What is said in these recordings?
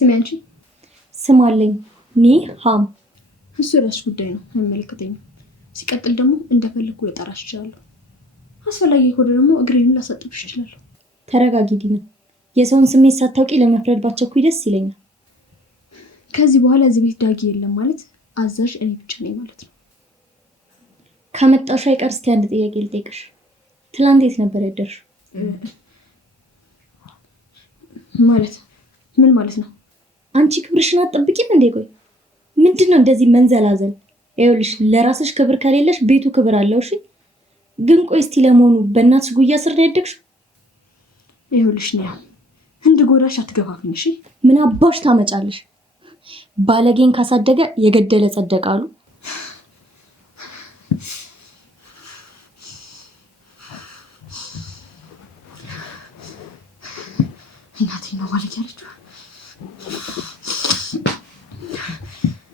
ስሚ አንቺ ስም አለኝ ኒሃም። እሱ የራስሽ ጉዳይ ነው፣ አይመለከተኝም። ሲቀጥል ደግሞ እንደፈለኩ ልጠራሽ እችላለሁ። አስፈላጊ ከሆነ ደግሞ እግሬን ላሳጥብሽ እችላለሁ። ተረጋጊ ዲና። የሰውን ስሜት ሳታውቂ ለመፍረድ ባትቸኩይ ደስ ይለኛል። ከዚህ በኋላ እዚህ ቤት ዳጊ የለም ማለት አዛዥ እኔ ብቻ ነኝ ማለት ነው። ከመጣሽ አይቀር እስኪ አንድ ጥያቄ ልጠይቅሽ። ትላንት የት ነበር ያደርሽው? ማለት ምን ማለት ነው? አንቺ ክብርሽን አትጠብቂም እንዴ? ቆይ ምንድነው እንደዚህ መንዘላዘል? ይኸውልሽ ለራስሽ ክብር ከሌለሽ ቤቱ ክብር አለው። እሺ ግን ቆይ እስቲ ለመሆኑ በእናትሽ ጉያ ስር ነው ያደግሽው? ይኸውልሽ ነው እንድጎዳሽ አትገፋፊኝ። እሺ ምን አባሽ ታመጫለሽ? ባለጌን ካሳደገ የገደለ ጸደቃሉ። እናቴ ነው ባለጌ ያለችው።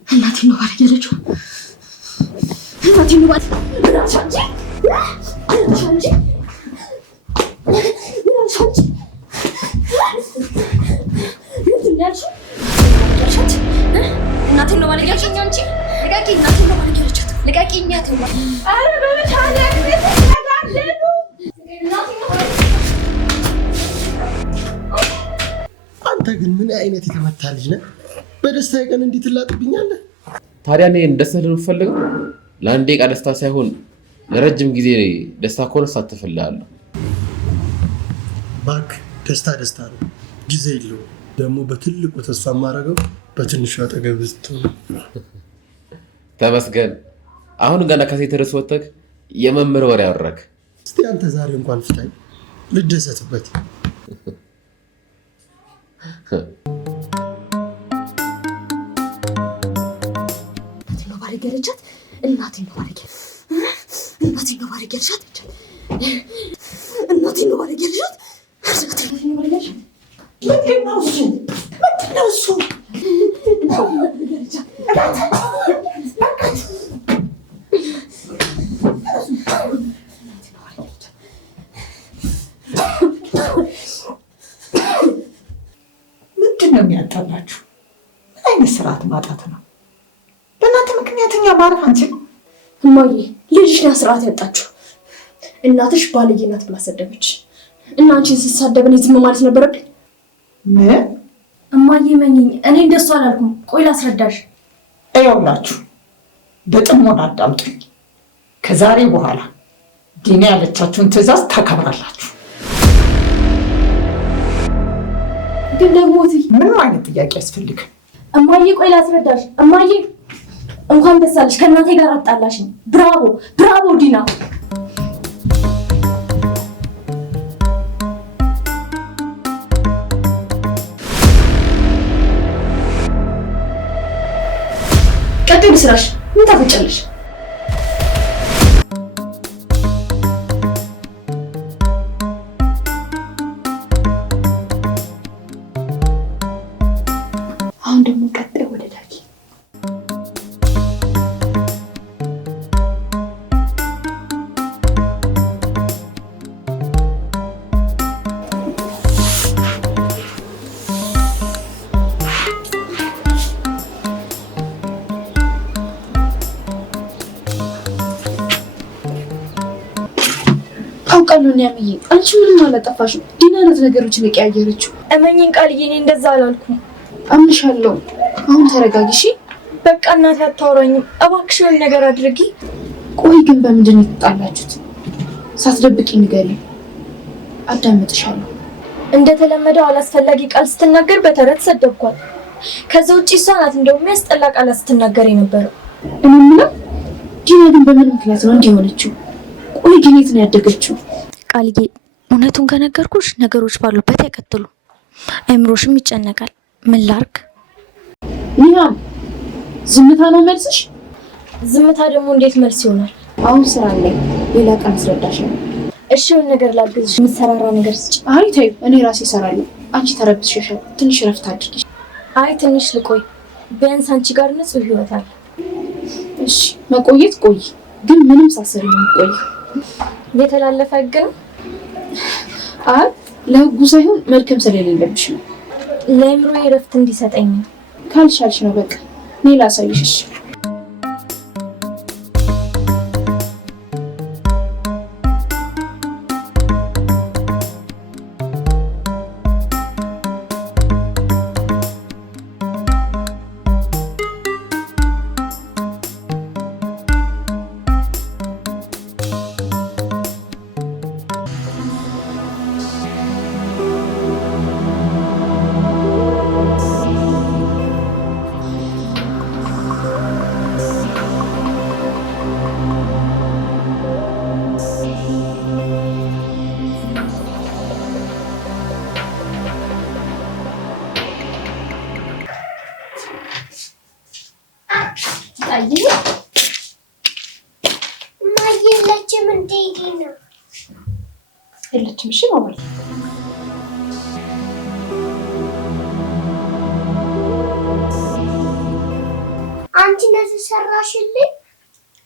እናቴ ነው ባለጌ ያለችው። እናቴ ነው ባለጌ አንተ ግን ምን አይነት የተመታ ልጅ ነህ? በደስታ ቀን እንዲህ ትላጥብኛለህ? ታዲያ እኔ እንደሰለ ነው ፈልገው ለአንዴ ቃ ደስታ ሳይሆን ለረጅም ጊዜ ደስታ ኮነ ሳትፈልጋለሁ። ባክ ደስታ ደስታ ነው፣ ጊዜ የለው። ደግሞ በትልቁ ተስፋ ማረገው በትንሹ አጠገብ ስትሆን። ተመስገን። አሁን ገና ከሴት ርዕስ ወጥተህ የመምህር ወሬ አወራክ። እስቲ አንተ ዛሬ እንኳን ፍታኝ ልደሰትበት። ነው ባለጌ ያለቻት እናቴ ነው ባለጌ። እናቴ ነው ባለጌ ያለቻት እናቴ ነው ባለጌ ያለቻት እናቴ ነው ባለጌ ያለቻት። ምንድነው እሱ? ምንድነው እሱ? ምንድነው የሚያጣላችሁ? ምን አይነት ስርዓት ማጣት ነው? በእናንተ ምክንያተኛ ማረፍ አንችልም። እማዬ ልጅሽ ነው ስርዓት ያጣችሁ። እናትሽ ባለጌ ናት ብላ ሰደበች እና አንቺን ስትሳደብ እኔ ዝም ማለት ነበረብኝ? ምን? እማዬ መኝኝ፣ እኔ እንደሱ አላልኩም። ቆይ ላስረዳሽ። ይኸውላችሁ በጥሞና አዳምጡኝ። ከዛሬ በኋላ ዲና ያለቻችሁን ትዕዛዝ ታከብራላችሁ። ግን ደግሞ ምንም አይነት ጥያቄ ያስፈልግ? እማዬ ቆይ ላስረዳሽ። እማዬ እንኳን ደስ አለሽ፣ ከእናቴ ጋር አጣላሽኝ። ብራቮ ብራቮ ዲና። ቀጥሉ ስራሽ። ምን ታፈጫለሽ? አሁን ደግሞ ቀጥል ወደ ዳጊ። አውቃለሁ ያምዬ፣ አንቺ ምንም አላጠፋሽም። ዲና ናት ነገሮችን የቀያየረችው። እመኝን ቃልዬ፣ እኔ እንደዛ አላልኩም። አምንሻለሁ። አሁን ተረጋጊ እሺ። በቃ እናቴ አታወራኝም፣ እባክሽ የሆነ ነገር አድርጊ። ቆይ ግን በምንድን ነው የተጣላችሁት? ሳትደብቂ ንገሪኝ፣ አዳምጥሻለሁ። እንደተለመደው አላስፈላጊ ቃል ስትናገር በተረት ሰደብኳት። ከዛ ውጪ እሷ ናት እንደው የሚያስጠላ ቃል ስትናገር የነበረው። እኔ የምለው ዲና ግን በምን ምክንያት ነው እንዲህ የሆነችው? ቆይ ግን የት ነው ያደገችው? ቃልዬ፣ እውነቱን ከነገርኩሽ ነገሮች ባሉበት አይቀጥሉ፣ አይምሮሽም ይጨነቃል። ምን ላርግ? ኒሃም፣ ዝምታ ነው መልስሽ? ዝምታ ደግሞ እንዴት መልስ ይሆናል? አሁን ስራ አለኝ፣ ሌላ ቀን አስረዳሻለሁ። እሺ የሆነ ነገር ላግዝሽ፣ የምትሰራራ ነገር ስጭ። አይ ተይው፣ እኔ ራሴ እሰራለሁ። አንቺ ተረብትሽሻል፣ ትንሽ ረፍት አድርጊ። አይ ትንሽ ልቆይ፣ ቢያንስ አንቺ ጋር ንጹህ ህይወት አለ። እሺ መቆየት ቆይ፣ ግን ምንም ሳሰሪ ነው ቆይ። የተላለፈ ህግ ነው? አይ ለህጉ ሳይሆን መልከም ስለሌለብሽ ነው። ለአእምሮ እረፍት እንዲሰጠኝ ካልሻልሽ ነው በቃ እኔ ላሳይሽ። የለችም። እሺ ማማዬ አንቺ እንደዚህ ሰራሽልኝ?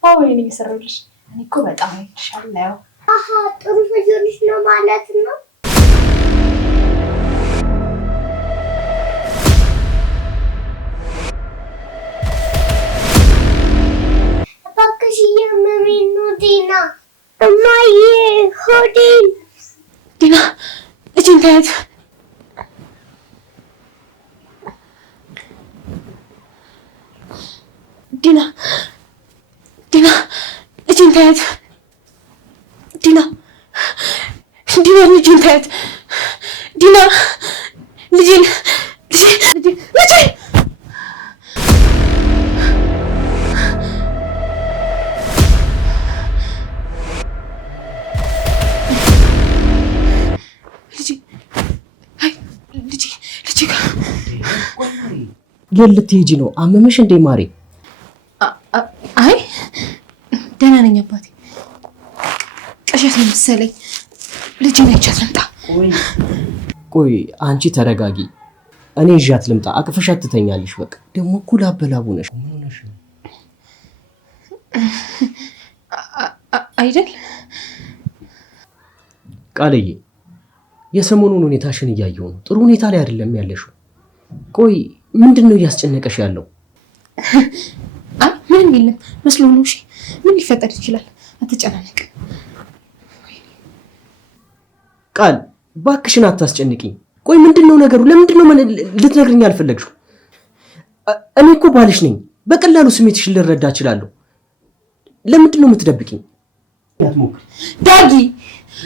አዎ እኔ የሰራሁልሽ። እኔ እኮ በጣም እወድሻለሁ። አሃ ጥሩ ልጅ ነው ማለት ነው። እባክሽ የመሜን ነው ዲና። እማዬ ሆዴን ዲና ልጅን ታያት። ዲና ዲና ልጅን ታያት። ዲና ዲና ልጅን ታያት። ዲና ልጅን የት ልትሄጂ ነው? አመመሽ እንዴ ማሬ? አይ ደህና ነኝ አባቴ። ቅዠት ነው መሰለኝ። ልጄን አይቻት ልምጣ። ቆይ አንቺ ተረጋጊ። እኔ ይዣት ልምጣ። አቅፈሻት ትተኛለሽ። በቃ ደግሞ ኩል አበላቡ ነሽ። ምን ሆነሽ ነው? አይደል ቃልዬ፣ የሰሞኑን ሁኔታሽን እያየሁ ነው። ጥሩ ሁኔታ ላይ አይደለም ያለሽው። ቆይ ምንድን ነው እያስጨነቀሽ ያለው? አይ ምንም የለም መስሎ ነው። እሺ ምን ሊፈጠር ይችላል? አትጨናነቅ። ቃል እባክሽን አታስጨንቂኝ። ቆይ ምንድን ነው ነገሩ? ለምንድን ነው ልትነግሪኝ አልፈለግሽው? እኔ እኮ ባልሽ ነኝ። በቀላሉ ስሜትሽን ልረዳ እችላለሁ። ለምንድን ነው የምትደብቂኝ? ዳጊ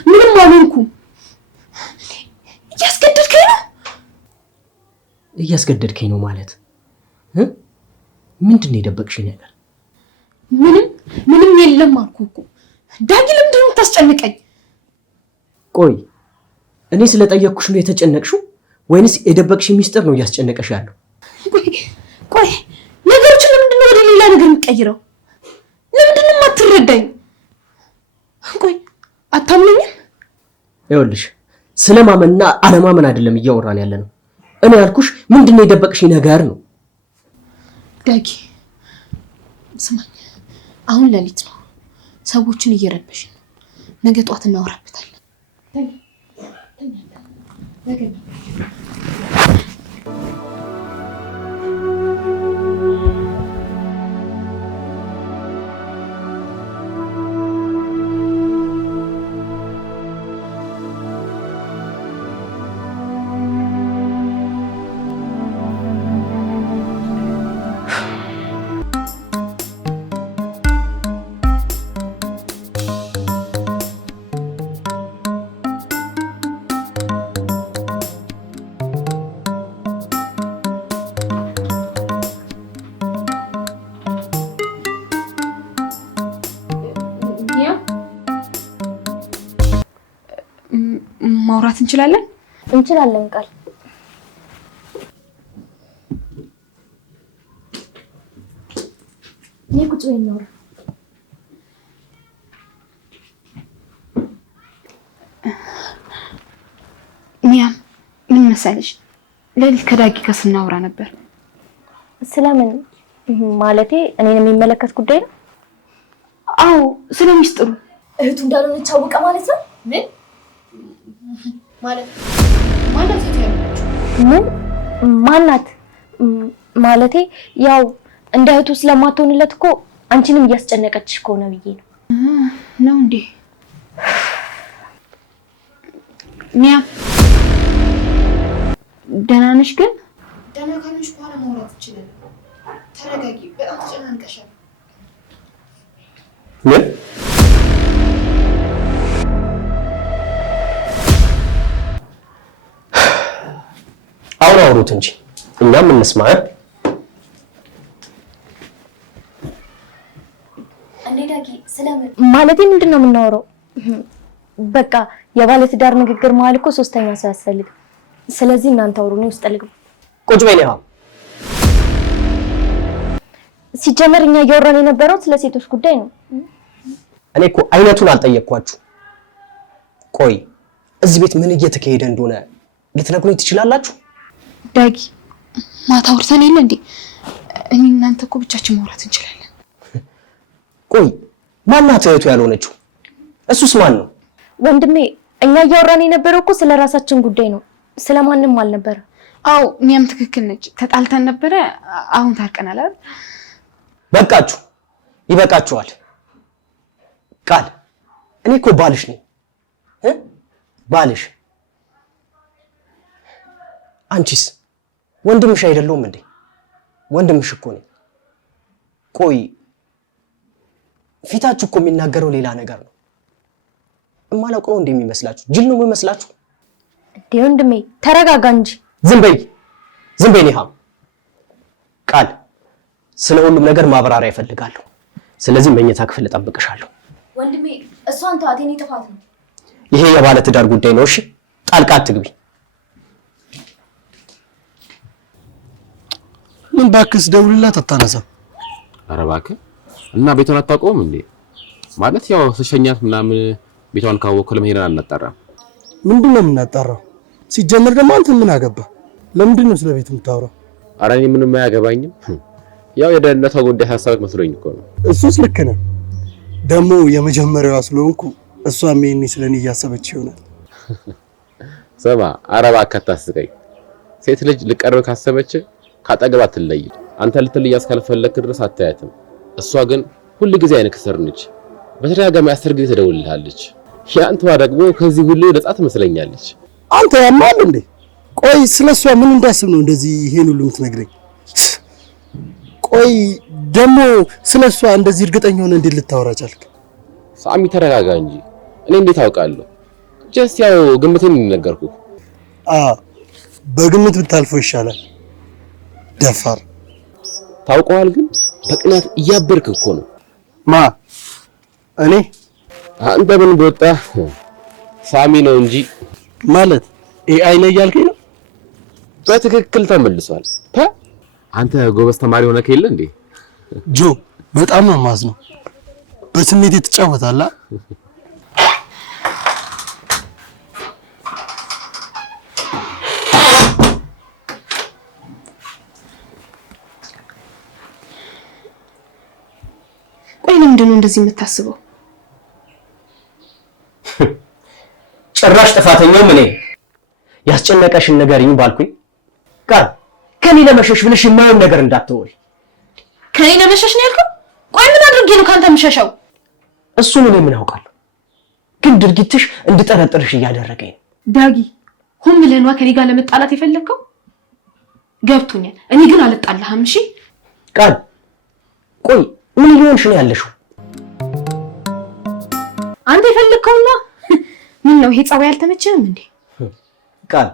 ምንም አልሆንኩም። እያስገደድከኝ ነው። እያስገደድከኝ ነው ማለት ምንድን ነው የደበቅሽኝ ነገር? ምንም የለም አልኩህ እኮ ዳጊ። ለምንድን ነው የምታስጨንቀኝ? ቆይ እኔ ስለጠየቅኩሽ ነው የተጨነቅሽው ወይንስ የደበቅሽ ሚስጥር ነው እያስጨነቀሽ ያለው? ቆይ ነገሮችን ለምንድን ነው ወደ ሌላ ነገር የምትቀይረው? ለምንድን ነው የማትረዳኝ? ቆይ አታምነኝም? ይኸውልሽ ስለማመንና አለማመን አይደለም እያወራን ያለ ነው። እኔ ያልኩሽ ምንድን ነው የደበቅሽኝ ነገር ነው። ዳጊ ስማኝ፣ አሁን ሌሊት ነው። ሰዎችን እየረበሽን ነው። ነገ ጧት እናወራበታለን። ማውራት እንችላለን? እንችላለን ቃል። እኔ ቁጭ በይ እናውራ። ኒያም ምን መሰለሽ፣ ሌሊት ከዳጊ ጋር ስናወራ ነበር። ስለምን? ማለቴ እኔን የሚመለከት ጉዳይ ነው? አዎ ስለሚስጥሩ። እህቱ እንዳልሆነች አወቀ ማለት ነው? ምን ማለት ነው? ምን ማናት? ማለቴ ያው እንደ እህቱ ስለማትሆንለት እኮ አንቺንም እያስጨነቀችሽ ከሆነ ብዬ ነው። ነው እንዴ? ኒያ ደህና ነሽ? ግን ደህና ካልሆንሽ በኋላ ማውራት ትችላለህ። ተረጋጊ፣ በጣም ተጨናንቀሻል። ምን? አውሩት እንጂ እኛም እንስማ። እንዴ ዳጊ፣ ስለምን ማለቴ ምንድን ነው የምናወራው? በቃ የባለ ትዳር ንግግር መሀል እኮ ሶስተኛ ሰው ያስፈልግ። ስለዚህ እናንተ አውሩ፣ እኔ ውስጥ ልግባ። ቁጭ በይ ነው። ሲጀመር እኛ እያወራን የነበረው ስለ ሴቶች ጉዳይ ነው። እኔ እኮ አይነቱን አልጠየቅኳችሁ። ቆይ እዚህ ቤት ምን እየተካሄደ እንደሆነ ልትነግሩኝ ትችላላችሁ? ዳጊ ማታ አውርተን የለ እንዴ? እኔ እናንተ እኮ ብቻችን ማውራት እንችላለን። ቆይ ማናት እህቱ ያልሆነችው? እሱስ ማን ነው? ወንድሜ እኛ እያወራን የነበረው እኮ ስለ ራሳችን ጉዳይ ነው፣ ስለማንም አልነበረ። አዎ እኛም ትክክል ነች። ተጣልተን ነበረ፣ አሁን ታርቀናል አይደል? በቃችሁ፣ ይበቃችኋል። ቃል እኔ እኮ ባልሽ ነኝ ባልሽ። አንቺስ ወንድምሽ አይደለሁም እንዴ? ወንድምሽ እኮ ነኝ። ቆይ ፊታችሁ እኮ የሚናገረው ሌላ ነገር ነው። እማላውቀው ነው እንደሚመስላችሁ? ጅል ነው የሚመስላችሁ? እንዴ ወንድሜ ተረጋጋ እንጂ። ዝም በይ ኒሃ። ቃል ስለ ሁሉም ነገር ማብራሪያ ይፈልጋለሁ። ስለዚህ መኝታ ክፍል እጠብቅሻለሁ። ወንድሜ እሷን ተዋት፣ የኔ ጥፋት ነው። ይሄ የባለ ትዳር ጉዳይ ነው። እሺ ጣልቃ አትግቢ። ምን ባክስ ደውልላት አታነሳም? ኧረ እባክህ እና ቤቷን አታውቀውም እንዴ? ማለት ያው ስሸኛት ምናምን ቤቷን ካወቅኩ ለመሄድ አልነጠራም። ምንድን ነው የምናጣራው? ሲጀመር ደግሞ አንተ ምን አገባ? ለምንድን ነው ስለ ቤት የምታወራው? ኧረ እኔ ምንም አያገባኝም። ያው የደህንነቷ ጉዳይ ሀሳብ መስሎኝ እኮ ነው። እሱስ ልክ ነህ። ደግሞ የመጀመሪያዋ ስለሆንኩ እሷም ይሄኔ ስለኔ እያሰበች ይሆናል። ስማ፣ ኧረ እባክህ አታስቀኝ። ሴት ልጅ ልቀርብ ካሰበች ካጠገብ አትለይም። አንተ ልትለያት ካልፈለክ ድረስ አታያትም። እሷ ግን ሁሉ ጊዜ አይነ ክስር ነች። በተደጋጋሚ 10 ጊዜ ትደውልልሃለች። ያንተዋ ደግሞ ከዚህ ሁሉ ነፃ ትመስለኛለች። አንተ ያማል እንዴ? ቆይ ስለሷ ምን እንዳስብ ነው እንደዚህ ይሄን ሁሉ የምትነግረኝ? ቆይ ደግሞ ስለሷ እንደዚህ እርግጠኛ ሆነ እንዴት ልታወራ ቻልክ? ሳሚ ተረጋጋ እንጂ እኔ እንዴት አውቃለሁ? ጀስት ያው ግምቴን ነገርኩህ። በግምት ብታልፈው ይሻላል። ደፋር ታውቀዋል። ግን በቅናት እያበርክ እኮ ነው። ማ እኔ? አንተ ምን በወጣ ሳሚ ነው እንጂ ማለት ኤአይ ነው እያልከኝ ነው? በትክክል ተመልሷል። አንተ ጎበዝ ተማሪ ሆነ ከሌለ እንዴ? ጆ በጣም ነው የማዝነው። በስሜት የተጫወታላ። ቆይ ለምንድን ነው እንደዚህ የምታስበው? ጭራሽ ጥፋተኛው ምን ነኝ? ያስጨነቀሽን ነገርኝ ባልኩኝ ቃል ከኔ ለመሸሽ ብለሽ የማይሆን ነገር እንዳትወሪ። ከኔ ለመሸሽ ነው ያልከው? ቆይ ምን አድርጌ ነው ካንተ የምሸሸው? እሱን እኔ ምን አውቃለሁ፣ ግን ድርጊትሽ እንድጠረጥርሽ እያደረገኝ ነው። ዳጊ ሆን ብለህ ነው ከኔ ጋር ለመጣላት የፈለግከው? ገብቶኛል። እኔ ግን አልጣላህም። እሺ ቃል ቆይ ምን እየሆንሽ ነው ያለሽው? አንተ የፈለግከውና ምን ነው? ይሄ ጸባይ አልተመቸህም እንዴ? ቃል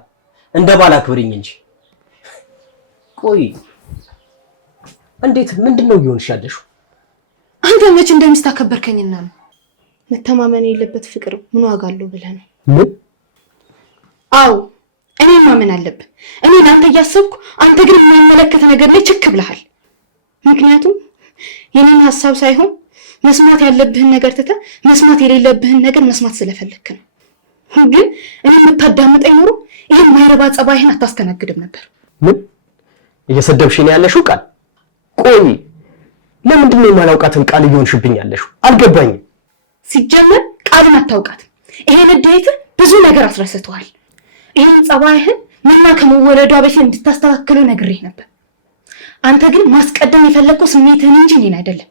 እንደ ባል አክብሪኝ እንጂ። ቆይ እንዴት ምንድነው እየሆንሽ ያለሽው? አንተ መች እንደሚስት አከበርከኝና ነው? መተማመን የሌለበት ፍቅር ምን ዋጋ አለው ብለህ ነው? ምን? አዎ እኔ ማመን አለብህ። እኔ ለአንተ እያሰብኩ አንተ ግን የማይመለከተ ነገር ላይ ችክ ብለሃል። ምክንያቱም የኔን ሀሳብ ሳይሆን መስማት ያለብህን ነገር ትተህ መስማት የሌለብህን ነገር መስማት ስለፈለክ ነው። ግን እኔ የምታዳምጠኝ ኖሮ ይሄን ማይረባ ጸባይህን አታስተናግድም ነበር። ምን እየሰደብሽ ነው ያለሽው? ቃል ቆይ ለምንድን ነው የማላውቃትን ቃል እየሆንሽብኝ ያለሽው? አልገባኝም። ሲጀመር ቃልን አታውቃትም። ይሄን ንዴትህ ብዙ ነገር አስረስተዋል። ይሄን ጸባይህን ምና ከመወለዷ በፊት እንድታስተካክለው ነግሬህ ነበር። አንተ ግን ማስቀደም የፈለግከው ስሜትህን እንጂ እኔን አይደለም።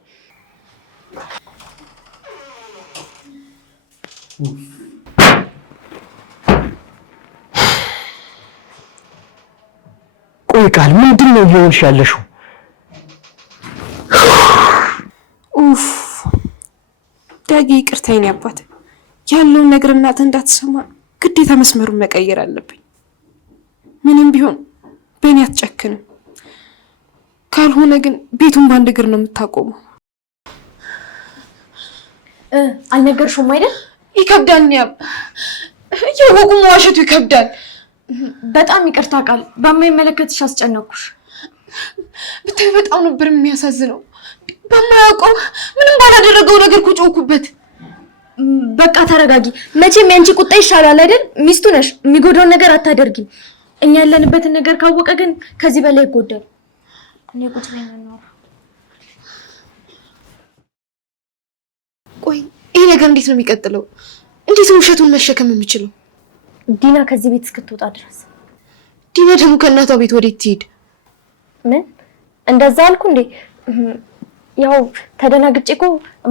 ቆይ ቃል ምንድን ነው እየሆንሽ ያለሽው? ኡፍ ዳጊ ይቅርታ የኔ አባት፣ ያለውን ነገር እናትህ እንዳትሰማ ግዴታ መስመሩን መቀየር አለብኝ። ምንም ቢሆን በእኔ አትጨክንም። ካልሆነ ግን ቤቱን በአንድ እግር ነው የምታቆመው። አልነገርሽውም አይደል? ይከብዳል። እያወቁ መዋሸቱ ይከብዳል። በጣም ይቅርታ ቃል፣ በማይመለከትሽ አስጨነኩሽ። ብታይ በጣም ነበር የሚያሳዝነው። በማያውቀው ምንም ባላደረገው ነገር እኮ ጮኩበት። በቃ ተረጋጊ። መቼም ያንቺ ቁጣ ይሻላል አይደል? ሚስቱ ነሽ፣ የሚጎዳውን ነገር አታደርጊም። እኛ ያለንበትን ነገር ካወቀ ግን ከዚህ በላይ ይጎዳል። እኔ ቁጭ ላይ ነው። ቆይ ይሄ ነገር እንዴት ነው የሚቀጥለው? እንዴት ነው ውሸቱን መሸከም የምችለው? ዲና ከዚህ ቤት እስክትወጣ ድረስ። ዲና ደግሞ ከእናቷ ቤት ወዴት ትሄድ? ምን እንደዛ አልኩ እንዴ? ያው ተደናግጬ እኮ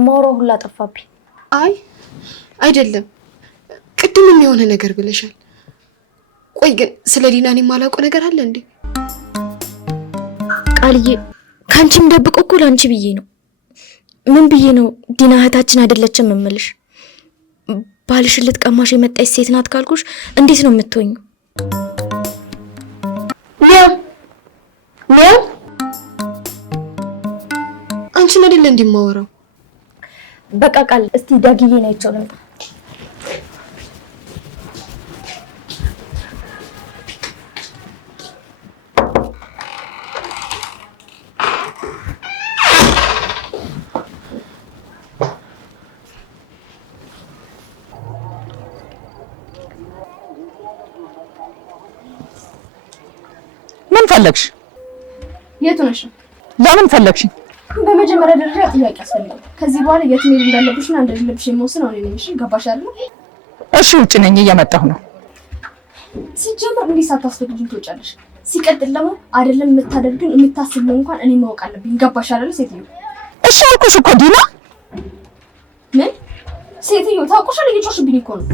ማውራው ሁላ ጠፋብኝ። አይ አይደለም፣ ቅድምም የሆነ ነገር ብለሻል። ቆይ ግን ስለ ዲና እኔ የማላውቀው ነገር አለ እንዴ? ቃልዬ ካንቺም ደብቆ እኮ ላንቺ ብዬ ነው። ምን ብዬ ነው ዲና እህታችን አይደለችም እምልሽ? ባልሽን ልትቀማሽ የመጣች ሴት ናት ካልኩሽ እንዴት ነው የምትሆኙ? ሚያው አንቺን አይደል እንደማወራው? በቃ ቃል፣ እስቲ ዳጊዬ ናቸው ልምጣ። ምን ፈለግሽ? የቱ ነሽ? ለምን ፈለግሽ? በመጀመሪያ ደረጃ ጥያቄ ያስፈልጋል። ከዚህ በኋላ የት መሄድ እንዳለብሽና እንደሌለብሽ የምወስነው እኔ ነኝ። እሺ ገባሽ አይደል? እሺ ውጭ ነኝ፣ እየመጣሁ ነው። ሲጀምር እንዴት ሳታስፈቅጂኝ ትወጫለሽ? ሲቀጥል ደግሞ አይደለም የምታደርግን የምታስብልን እንኳን እኔ ማወቅ አለብኝ። ገባሽ አይደል ሴትዮ? እሺ አልኩሽ እኮ ዲና። ምን ሴትዮ ታውቁሻል? እየጮሽብኝ እኮ ነው።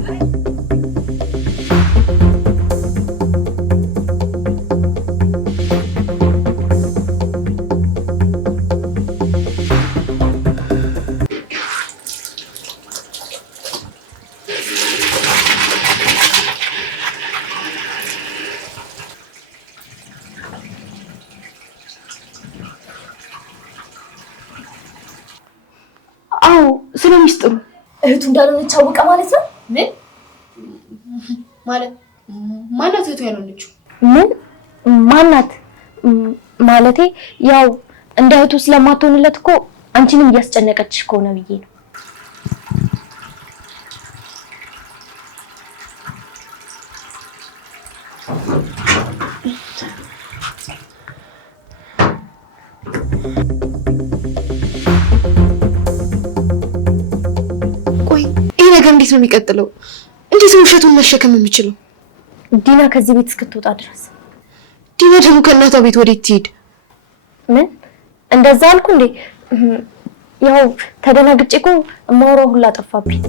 አዎ ስለ ሚስጥሩ እህቱ እንዳልሆነች አወቀ ማለት ነው። ምን ማለት ማናት? እህቱ ያልሆነችው ምን ማናት? ማለቴ ያው እንደ እህቱ ስለማትሆንለት እኮ አንቺንም እያስጨነቀችሽ ከሆነ ብዬ ነው። ነገር እንዴት ነው የሚቀጥለው? እንዴት ነው ውሸቱን መሸከም የምችለው? ዲና ከዚህ ቤት እስክትወጣ ድረስ። ዲና ደግሞ ከእናቷ ቤት ወዴት ትሄድ? ምን እንደዛ አልኩ እንዴ? ያው ተደናግጬ እኮ ማውራው ሁላ ጠፋብኝ።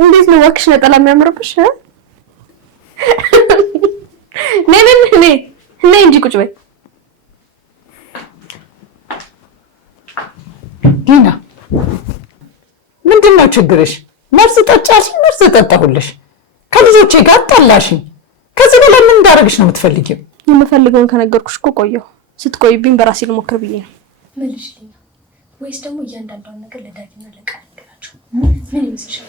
እንዴት ነው እባክሽ ነጠላ የሚያምርብሽ? ነይ እንጂ ቁጭ በይ። ዲና ምንድን ነው ችግርሽ? መርዝ ጠጫሽኝ፣ መርዝ ጠጣሁልሽ። ከልጆቼ ጋር ጠላሽኝ። ከዚህ በላይ ምን እንዳደረግሽ ነው የምትፈልጊው? የምፈልገውን ከነገርኩሽ እኮ ቆየሁ። ስትቆይብኝ በራሴ ልሞክር ብዬ ነው። መልሽልኝ ወይስ ደግሞ እያንዳንዷን ነገር ለዳጊና ለቃል ነገራቸው? ምን ይመስልሻል?